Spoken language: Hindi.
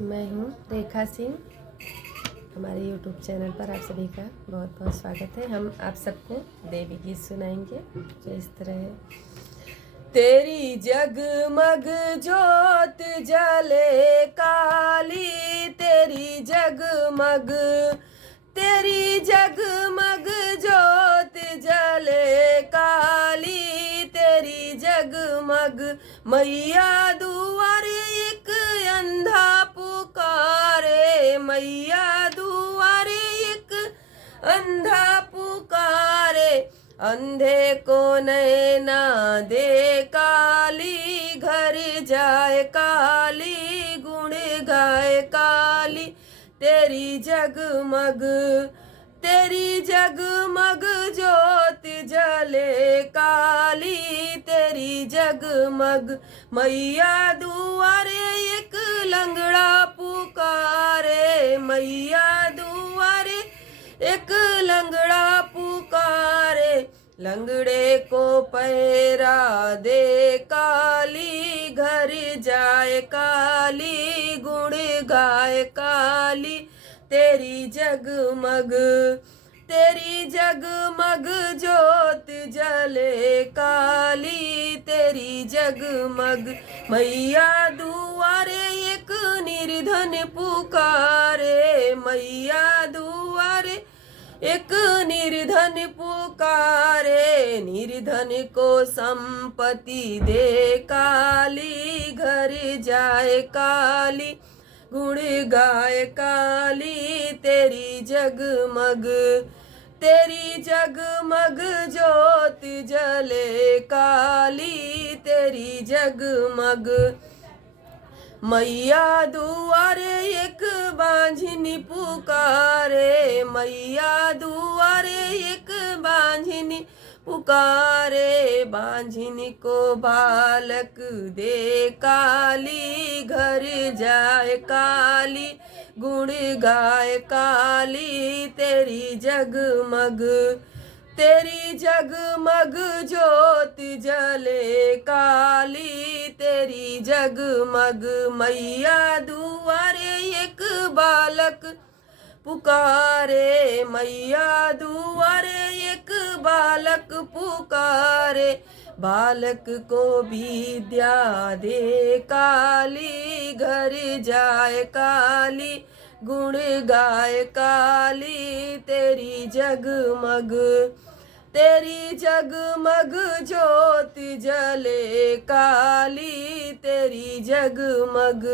मैं हूँ रेखा सिंह। हमारे यूट्यूब चैनल पर आप सभी का बहुत बहुत स्वागत है। हम आप सबको देवी गीत सुनाएंगे जो इस तरह है। तेरी जगमग जोत जले काली, तेरी जगमग जोत जले काली, तेरी जगमग मैया दुआरे एक अंधा पुकारे, मैया दुआरे एक अंधा पुकारे। अंधे को नैना दे काली, घर जाए काली, गुण गाए काली। तेरी जगमग जोत जले काली, तेरी जगमग मैया दुआरे एक लंगड़ा पुकारे, मैया दुआरे एक लंगड़ा पुकारे। लंगड़े को पैरा दे काली, घर जाए काली, गुण गाए काली। तेरी जगमग जोत जले काली, तेरी जगमग मैया दुआरे एक निर्धन पुकारे, मैया दुआरे एक निर्धन पुकारे। निर्धन को संपत्ति दे काली, घर जाए काली, गुण गाए काली। तेरी जगमग जोत जले काली, तेरी जगमग मैया दुआरे एक बांझनी पुकारे, मैया दुआरे एक बांझनी पुकारे। बांझनी को बालक दे काली, घर जाए काली, गुण गाए काली। तेरी जगमग जोत जले काली, तेरी जगमग मैया दुआरे एक बालक पुकारे, मैया दुआरे एक बालक पुकारे। बालक को विद्या दे काली, घर जाए काली, गुण गाए काली। तेरी जगमग जोत जले काली, तेरी जगमग।